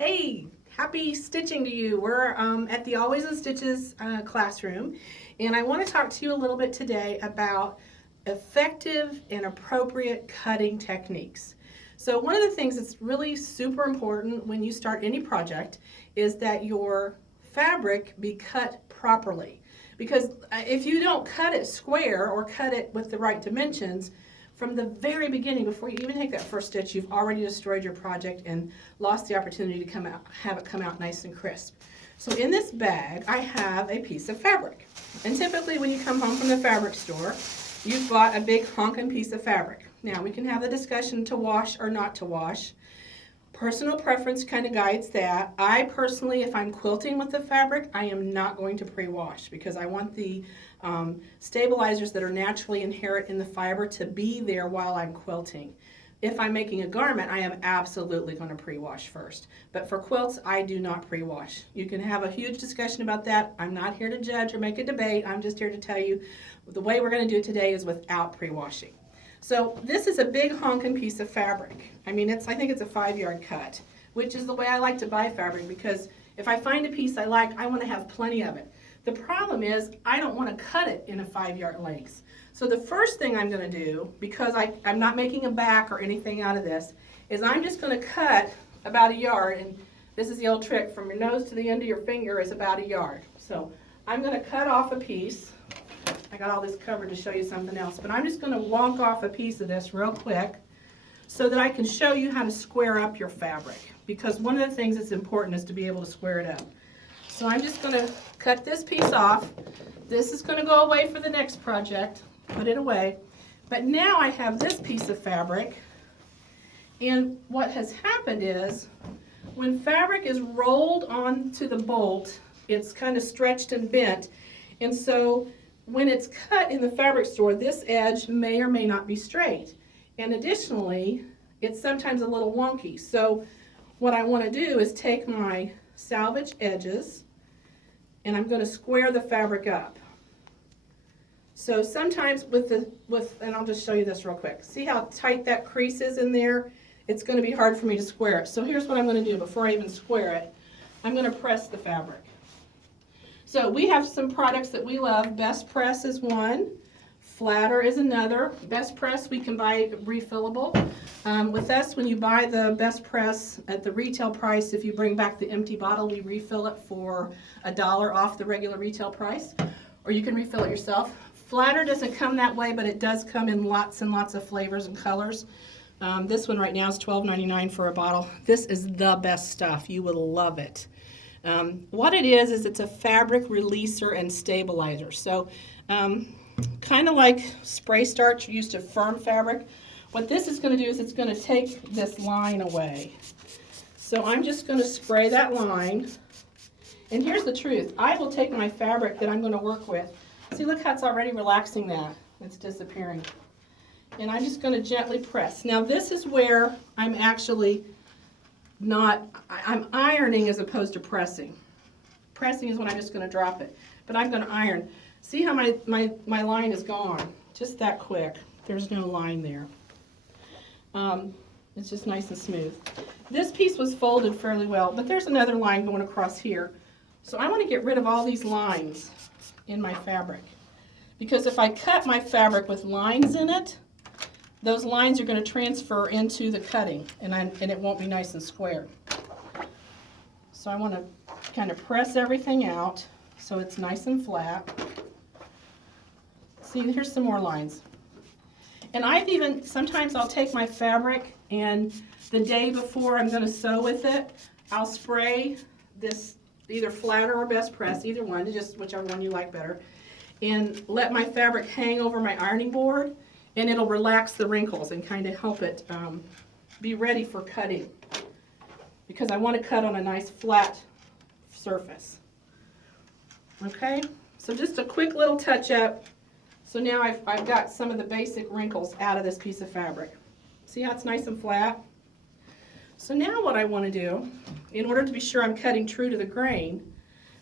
Hey, happy stitching to you. We're at the Always in Stitches classroom, and I want to talk to you a little bit today about effective and appropriate cutting techniques. So one of the things that's really super important when you start any project is that your fabric be cut properly. Because if you don't cut it square or cut it with the right dimensions, from the very beginning, before you even take that first stitch, you've already destroyed your project and lost the opportunity to have it come out nice and crisp. So in this bag, I have a piece of fabric. And typically when you come home from the fabric store, you've bought a big honking piece of fabric. Now we can have the discussion to wash or not to wash. Personal preference kind of guides that. I personally, if I'm quilting with the fabric, I am not going to pre-wash because I want the stabilizers that are naturally inherent in the fiber to be there while I'm quilting. If I'm making a garment, I am absolutely going to pre-wash first. But for quilts, I do not pre-wash. You can have a huge discussion about that. I'm not here to judge or make a debate. I'm just here to tell you the way we're going to do it today is without pre-washing. So this is a big honking piece of fabric. I mean, I think it's a 5-yard cut, which is the way I like to buy fabric because if I find a piece I like, I want to have plenty of it. The problem is I don't want to cut it in a 5-yard length. So the first thing I'm going to do, because I'm not making a back or anything out of this, is I'm just going to cut about a yard, and this is the old trick, from your nose to the end of your finger is about a yard. So I'm going to cut off a piece. I got all this covered to show you something else, but I'm just going to walk off a piece of this real quick so that I can show you how to square up your fabric, because one of the things that's important is to be able to square it up. So I'm just going to cut this piece off. This is going to go away for the next project, put it away. But now I have this piece of fabric, and what has happened is when fabric is rolled onto the bolt, it's kind of stretched and bent, and so when it's cut in the fabric store, this edge may or may not be straight. And additionally, it's sometimes a little wonky. So what I want to do is take my salvage edges and I'm going to square the fabric up. So sometimes and I'll just show you this real quick. See how tight that crease is in there? It's going to be hard for me to square it. So here's what I'm going to do before I even square it. I'm going to press the fabric. So we have some products that we love. Best Press is one. Flatter is another. Best Press we can buy refillable. With us, when you buy the Best Press at the retail price, if you bring back the empty bottle, we refill it for $1 off the regular retail price, or you can refill it yourself. Flatter doesn't come that way, but it does come in lots and lots of flavors and colors. This one right now is $12.99 for a bottle. This is the best stuff. You will love it. What it is it's a fabric releaser and stabilizer. So kind of like spray starch used to firm fabric, what this is going to do is it's going to take this line away. So I'm just going to spray that line. And here's the truth. I will take my fabric that I'm going to work with. See, look how it's already relaxing that. It's disappearing. And I'm just going to gently press. Now this is where I'm actually I'm ironing as opposed to pressing. Pressing is when I'm just going to drop it, but I'm going to iron. See how my line is gone? Just that quick. There's no line there. It's just nice and smooth. This piece was folded fairly well, but there's another line going across here. So I want to get rid of all these lines in my fabric, because if I cut my fabric with lines in it, those lines are going to transfer into the cutting, and it won't be nice and square. So I want to kind of press everything out so it's nice and flat. See, here's some more lines. And sometimes I'll take my fabric, and the day before I'm going to sew with it, I'll spray this either Flatter or Best Press, either one, just whichever one you like better, and let my fabric hang over my ironing board, and it'll relax the wrinkles and kind of help it be ready for cutting, because I want to cut on a nice flat surface. Okay, so just a quick little touch up. So now I've got some of the basic wrinkles out of this piece of fabric. See how it's nice and flat? So now what I want to do, in order to be sure I'm cutting true to the grain,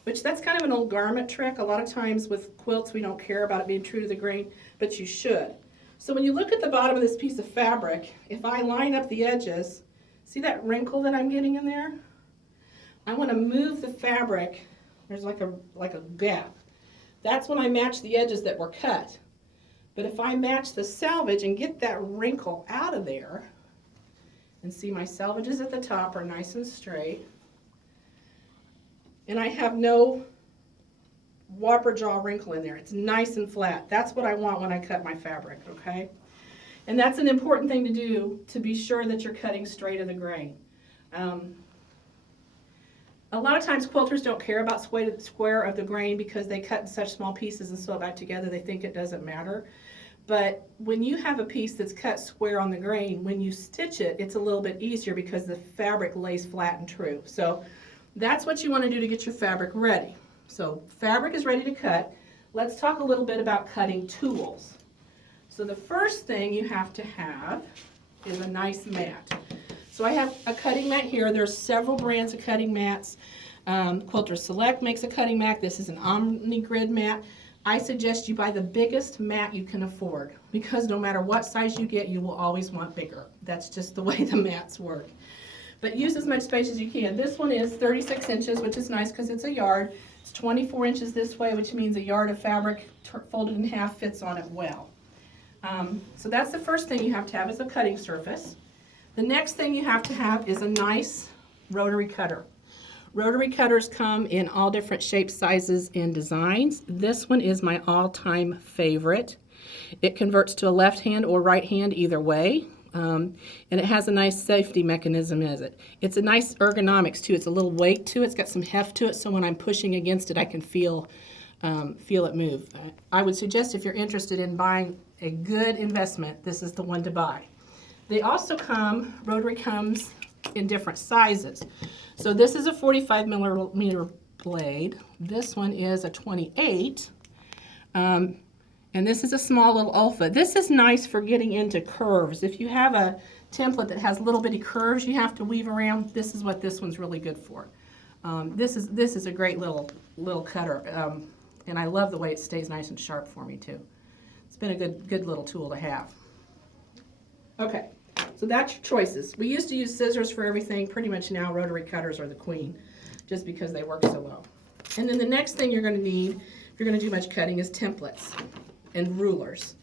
which that's kind of an old garment trick. A lot of times with quilts we don't care about it being true to the grain, but you should. So when you look at the bottom of this piece of fabric, if I line up the edges, see that wrinkle that I'm getting in there? I want to move the fabric. There's like a gap. That's when I match the edges that were cut. But if I match the selvage and get that wrinkle out of there, and see my selvages at the top are nice and straight, and I have no whopper jaw wrinkle in there. It's nice and flat. That's what I want when I cut my fabric, okay? And that's an important thing to do to be sure that you're cutting straight of the grain. A lot of times quilters don't care about square of the grain because they cut in such small pieces and sew it back together. They think it doesn't matter. But when you have a piece that's cut square on the grain, when you stitch it, it's a little bit easier because the fabric lays flat and true. So that's what you want to do to get your fabric ready. So fabric is ready to cut. Let's talk a little bit about cutting tools. So the first thing you have to have is a nice mat. So I have a cutting mat here. There's several brands of cutting mats. Quilter Select makes a cutting mat. This is an Omni-Grid mat. I suggest you buy the biggest mat you can afford because no matter what size you get, you will always want bigger. That's just the way the mats work. But use as much space as you can. This one is 36 inches, which is nice because it's a yard. It's 24 inches this way, which means a yard of fabric folded in half fits on it well. So that's the first thing you have to have is a cutting surface. The next thing you have to have is a nice rotary cutter. Rotary cutters come in all different shapes, sizes, and designs. This one is my all-time favorite. It converts to a left hand or right hand either way. And it has a nice safety mechanism in it. It's a nice ergonomics too. It's a little weight to it. It's got some heft to it, so when I'm pushing against it, I can feel it move. I would suggest if you're interested in buying a good investment, this is the one to buy. They also rotary comes in different sizes. So this is a 45 millimeter blade. This one is a 28. And this is a small little alpha. This is nice for getting into curves. If you have a template that has little bitty curves you have to weave around, this is what this one's really good for. This is a great little cutter, and I love the way it stays nice and sharp for me too. It's been a good little tool to have. Okay, so that's your choices. We used to use scissors for everything. Pretty much now rotary cutters are the queen, just because they work so well. And then the next thing you're going to need, if you're going to do much cutting, is templates and rulers.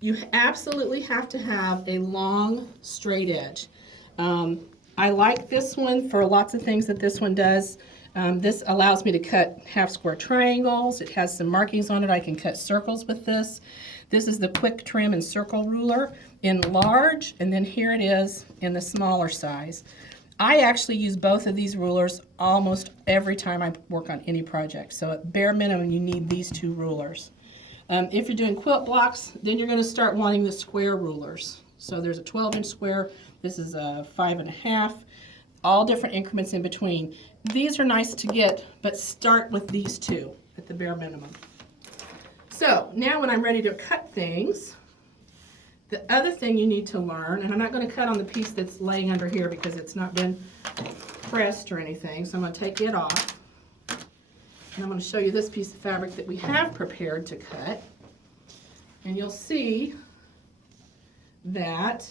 You absolutely have to have a long, straight edge. I like this one for lots of things that this one does. This allows me to cut half square triangles. It has some markings on it. I can cut circles with this. This is the quick trim and circle ruler in large, and then here it is in the smaller size. I actually use both of these rulers almost every time I work on any project. So at bare minimum, you need these two rulers. If you're doing quilt blocks, then you're going to start wanting the square rulers. So there's a 12-inch square. This is a 5.5. All different increments in between. These are nice to get, but start with these two at the bare minimum. So now when I'm ready to cut things, the other thing you need to learn, and I'm not going to cut on the piece that's laying under here because it's not been pressed or anything, so I'm going to take it off. And I'm going to show you this piece of fabric that we have prepared to cut. And you'll see that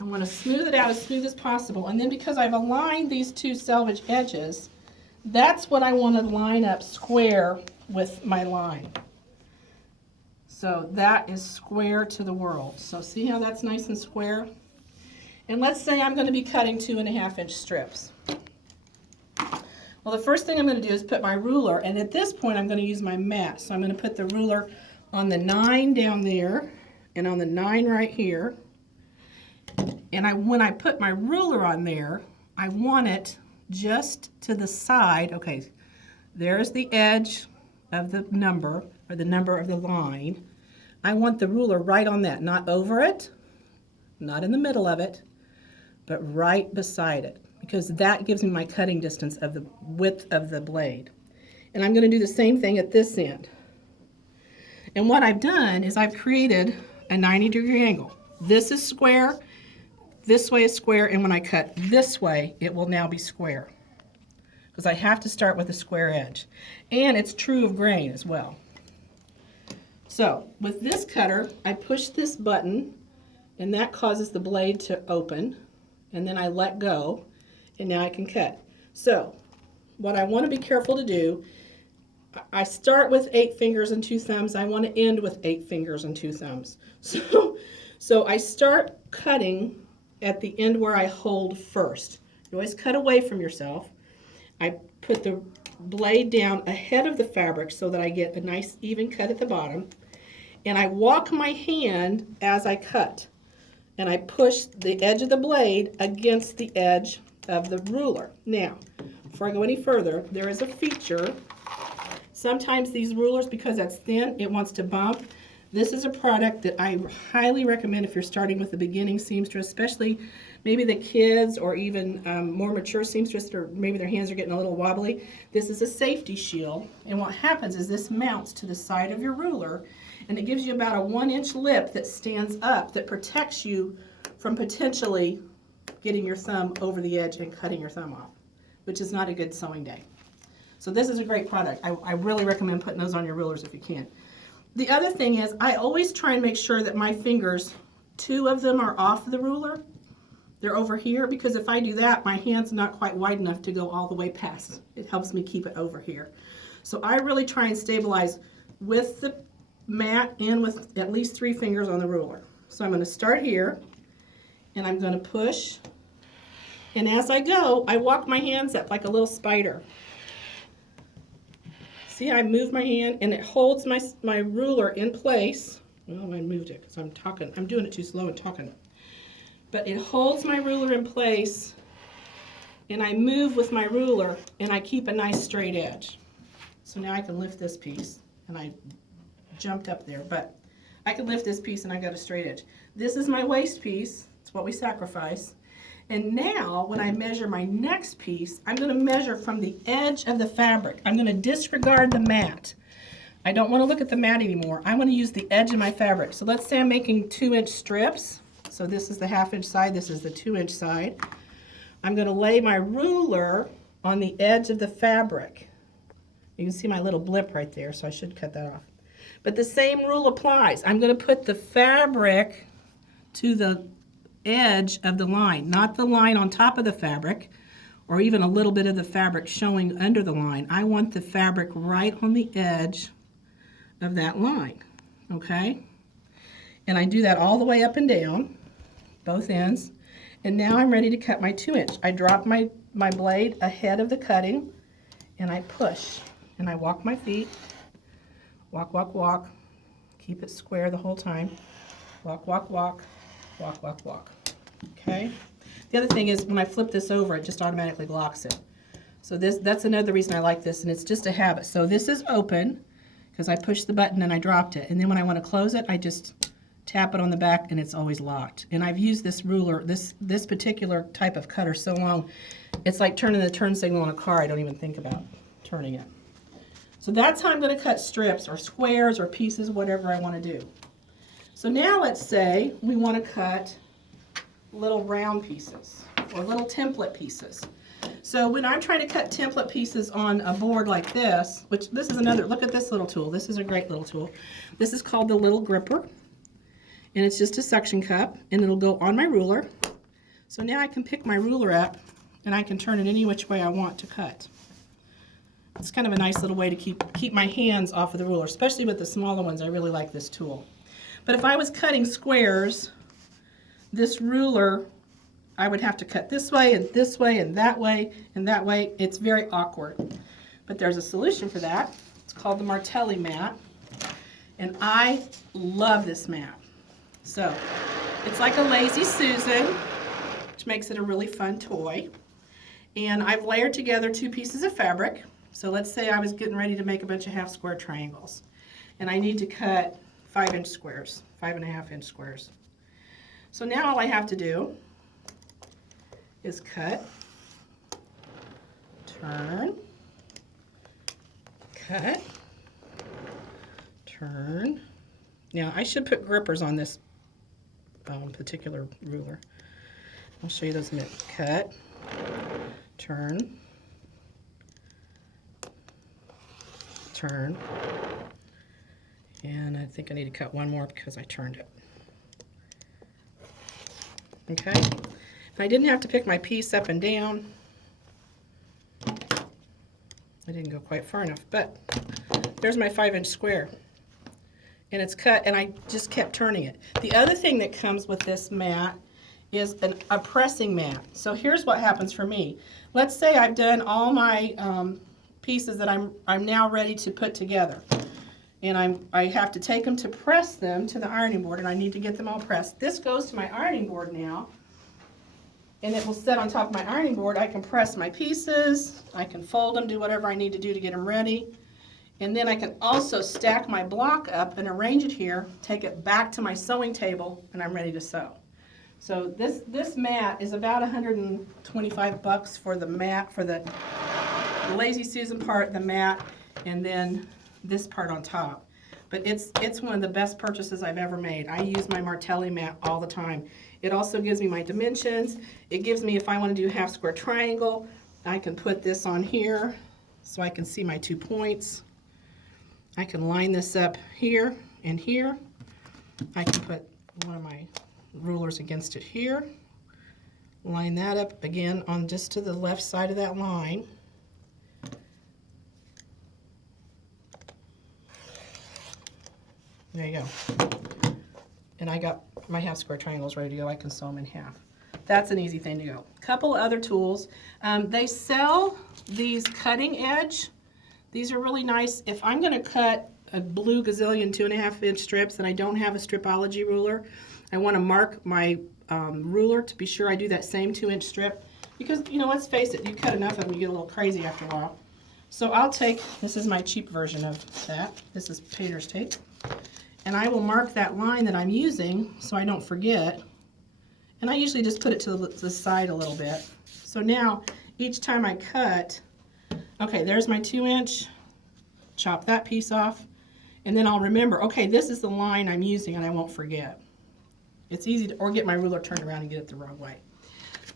I want to smooth it out as smooth as possible. And then because I've aligned these two selvage edges, that's what I want to line up square with my line. So that is square to the world. So see how that's nice and square? And let's say I'm going to be cutting 2.5-inch strips. Well, the first thing I'm going to do is put my ruler, and at this point I'm going to use my mat. So I'm going to put the ruler on the 9 down there and on the 9 right here. And when I put my ruler on there, I want it just to the side. Okay, there's the edge of the number, or the number of the line. I want the ruler right on that, not over it, not in the middle of it, but right beside it, because that gives me my cutting distance of the width of the blade. And I'm going to do the same thing at this end. And what I've done is I've created a 90-degree angle. This is square, this way is square, and when I cut this way, it will now be square. Because I have to start with a square edge. And it's true of grain as well. So with this cutter, I push this button, and that causes the blade to open, and then I let go, and now I can cut. So what I want to be careful to do, I start with 8 fingers and 2 thumbs. I want to end with 8 fingers and 2 thumbs. So I start cutting at the end where I hold first. You always cut away from yourself. I put the blade down ahead of the fabric so that I get a nice even cut at the bottom. And I walk my hand as I cut. And I push the edge of the blade against the edge of the ruler. Now, before I go any further, there is a feature. Sometimes these rulers, because that's thin, it wants to bump. This is a product that I highly recommend if you're starting with a beginning seamstress, especially maybe the kids or even more mature seamstress, or maybe their hands are getting a little wobbly. This is a safety shield, and what happens is this mounts to the side of your ruler, and it gives you about a 1-inch lip that stands up that protects you from potentially getting your thumb over the edge and cutting your thumb off, which is not a good sewing day. So this is a great product. I really recommend putting those on your rulers if you can. The other thing is I always try and make sure that my fingers, 2 of them are off the ruler. They're over here, because if I do that, my hand's not quite wide enough to go all the way past. It helps me keep it over here. So I really try and stabilize with the mat and with at least 3 fingers on the ruler. So I'm going to start here, and I'm going to push. And as I go, I walk my hands up like a little spider. See, I move my hand, and it holds my ruler in place. Well, I moved it because I'm talking. I'm doing it too slow and talking. But it holds my ruler in place, and I move with my ruler, and I keep a nice straight edge. So now I can lift this piece, and I jumped up there, but I can lift this piece, and I got a straight edge. This is my waist piece. It's what we sacrifice. And now, when I measure my next piece, I'm going to measure from the edge of the fabric. I'm going to disregard the mat. I don't want to look at the mat anymore. I want to use the edge of my fabric. So let's say I'm making 2-inch strips. So this is the 1/2-inch side. This is the 2-inch side. I'm going to lay my ruler on the edge of the fabric. You can see my little blip right there, so I should cut that off. But the same rule applies. I'm going to put the fabric to the edge of the line, not the line on top of the fabric, or even a little bit of the fabric showing under the line. I want the fabric right on the edge of that line, okay? And I do that all the way up and down, both ends. And now I'm ready to cut my 2-inch. I drop my blade ahead of the cutting, and I push, and I walk my feet, walk, walk, walk, keep it square the whole time, walk, walk, walk, walk, walk, walk. Okay? The other thing is when I flip this over, it just automatically locks it. So that's another reason I like this, and it's just a habit. So this is open because I pushed the button and I dropped it. And then when I want to close it, I just tap it on the back and it's always locked. And I've used this ruler, this particular type of cutter so long, it's like turning the turn signal on a car. I don't even think about turning it. So that's how I'm going to cut strips or squares or pieces, whatever I want to do. So now let's say we want to cut little round pieces or little template pieces. So when I'm trying to cut template pieces on a board like this, which this is another, look at this little tool. This is a great little tool. This is called the little gripper, and it's just a suction cup, and it'll go on my ruler. So now I can pick my ruler up and I can turn it any which way I want to cut. It's kind of a nice little way to keep my hands off of the ruler, especially with the smaller ones. I really like this tool. But if I was cutting squares, this ruler, I would have to cut this way and this way and that way and that way. It's very awkward. But there's a solution for that. It's called the Martelli mat. And I love this mat. So it's like a Lazy Susan, which makes it a really fun toy. And I've layered together 2 pieces of fabric. So let's say I was getting ready to make a bunch of half square triangles. And I need to cut 5-inch squares, 5.5-inch squares. So now all I have to do is cut, turn, cut, turn. Now I should put grippers on this particular ruler. I'll show you those in a minute. Cut, turn, turn, and I think I need to cut one more because I turned it. Okay, if I didn't have to pick my piece up and down, I didn't go quite far enough, but there's my 5-inch square. And it's cut, and I just kept turning it. The other thing that comes with this mat is a pressing mat. So here's what happens for me. Let's say I've done all my pieces that I'm now ready to put together. And I have to take them to press them to the ironing board, and I need to get them all pressed. This goes to my ironing board now, and it will sit on top of my ironing board. I can press my pieces, I can fold them, do whatever I need to do to get them ready. And then I can also stack my block up and arrange it here, take it back to my sewing table, and I'm ready to sew. So this mat is about $125 for the mat, for the Lazy Susan part, the mat, and then this part on top. But it's one of the best purchases I've ever made. I use my Martelli mat all the time. It also gives me my dimensions. It gives me, if I want to do half square triangle, I can put this on here so I can see my 2 points. I can line this up here and here. I can put one of my rulers against it here. Line that up again on just to the left side of that line. There you go. And I got my half square triangles ready to go. I can sew them in half. That's an easy thing to go. Couple other tools. They sell these cutting edge. These are really nice. If I'm going to cut a blue gazillion 2.5-inch strips and I don't have a stripology ruler, I want to mark my ruler to be sure I do that same 2-inch strip. Because, you know, let's face it, you cut enough of them, you get a little crazy after a while. So I'll take, this is my cheap version of that. This is painter's tape. And I will mark that line that I'm using so I don't forget. And I usually just put it to the side a little bit. So now, each time I cut, okay, there's my 2-inch, chop that piece off, and then I'll remember, okay, this is the line I'm using and I won't forget. It's easy to, or get my ruler turned around and get it the wrong way.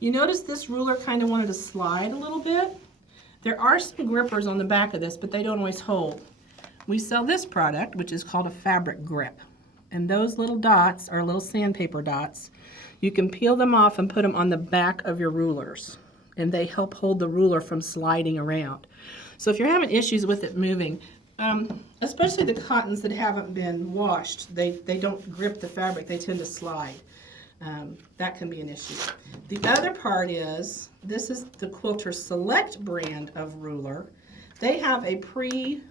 You notice this ruler kind of wanted to slide a little bit. There are some grippers on the back of this, but they don't always hold. We sell this product, which is called a fabric grip. And those little dots are little sandpaper dots. You can peel them off and put them on the back of your rulers. And they help hold the ruler from sliding around. So if you're having issues with it moving, especially the cottons that haven't been washed, they don't grip the fabric, they tend to slide. That can be an issue. The other part is, this is the Quilter Select brand of ruler. They have a pre-coated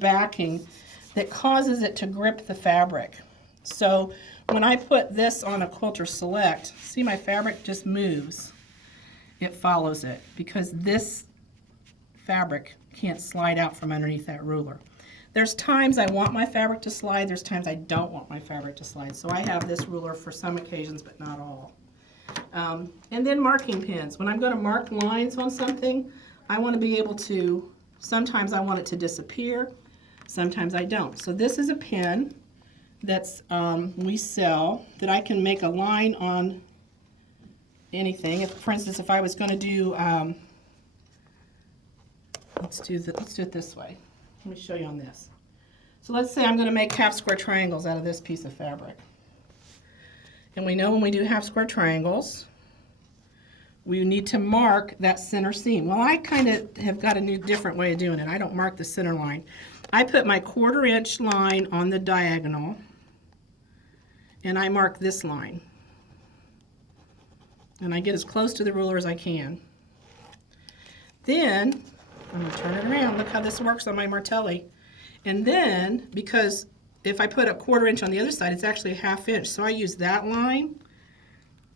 backing that causes it to grip the fabric. So when I put this on a Quilter Select, see my fabric just moves. It follows it because this fabric can't slide out from underneath that ruler. There's times I want my fabric to slide, there's times I don't want my fabric to slide. So I have this ruler for some occasions, but not all. And then marking pins. When I'm going to mark lines on something, I want to be able to, sometimes I want it to disappear, sometimes I don't. So this is a pin that's we sell that I can make a line on anything. If, for instance, if I was going to do, let's do it this way. Let me show you on this. So let's say I'm going to make half square triangles out of this piece of fabric. And we know when we do half square triangles, we need to mark that center seam. Well, I kind of have got a new different way of doing it. I don't mark the center line. I put my 1/4 inch line on the diagonal, and I mark this line. And I get as close to the ruler as I can. Then, I'm going to turn it around. Look how this works on my Martelli. And then, because if I put a 1/4 inch on the other side, it's actually a 1/2 inch. So I use that line,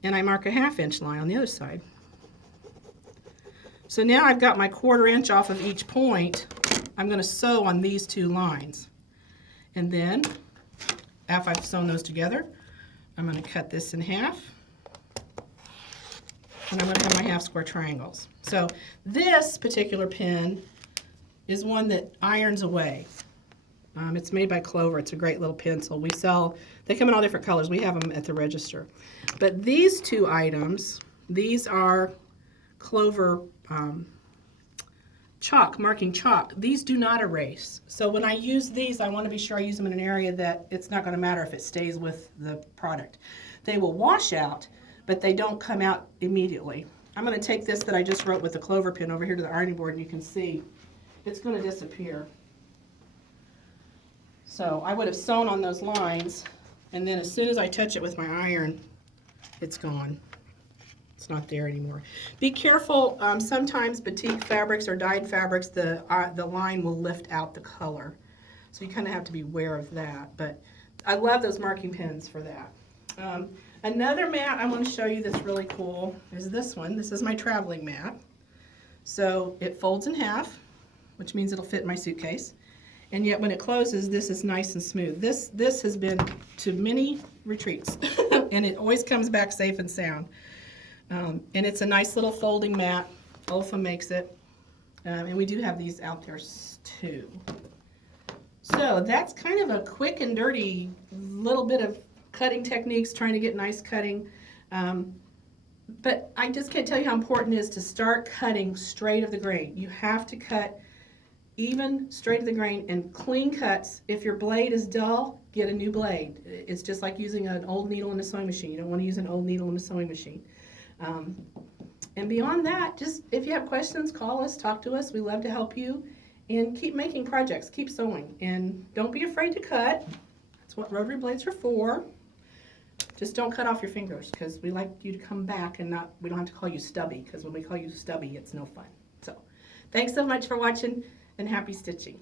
and I mark a 1/2 inch line on the other side. So now I've got my 1/4 inch off of each point. I'm going to sew on these two lines. And then, after I've sewn those together, I'm going to cut this in half. And I'm going to have my half square triangles. So this particular pin is one that irons away. It's made by Clover. It's a great little pencil. We sell, they come in all different colors. We have them at the register. But these two items, these are Clover chalk, marking chalk. These do not erase. So when I use these, I want to be sure I use them in an area that it's not going to matter if it stays with the product. They will wash out, but they don't come out immediately. I'm going to take this that I just wrote with the clover pin over here to the ironing board, and you can see it's going to disappear. So I would have sewn on those lines, and then as soon as I touch it with my iron, it's gone. It's not there anymore. Be careful, sometimes batik fabrics or dyed fabrics, the line will lift out the color. So you kind of have to be aware of that. But I love those marking pins for that. Another mat I want to show you that's really cool is this one. This is my traveling mat. So it folds in half, which means it'll fit in my suitcase. And yet when it closes, this is nice and smooth. This has been to many retreats, and it always comes back safe and sound. And it's a nice little folding mat. Olfa makes it. And we do have these out there too. So that's kind of a quick and dirty little bit of cutting techniques, trying to get nice cutting. But I just can't tell you how important it is to start cutting straight of the grain. You have to cut even, straight of the grain, and clean cuts. If your blade is dull, get a new blade. It's just like using an old needle in a sewing machine. You don't want to use an old needle in a sewing machine. And beyond that, just if you have questions, call us, talk to us. We love to help you. And keep making projects, keep sewing. And don't be afraid to cut. That's what rotary blades are for. Just don't cut off your fingers, because we like you to come back and we don't have to call you stubby, because when we call you stubby, it's no fun. So thanks so much for watching, and happy stitching.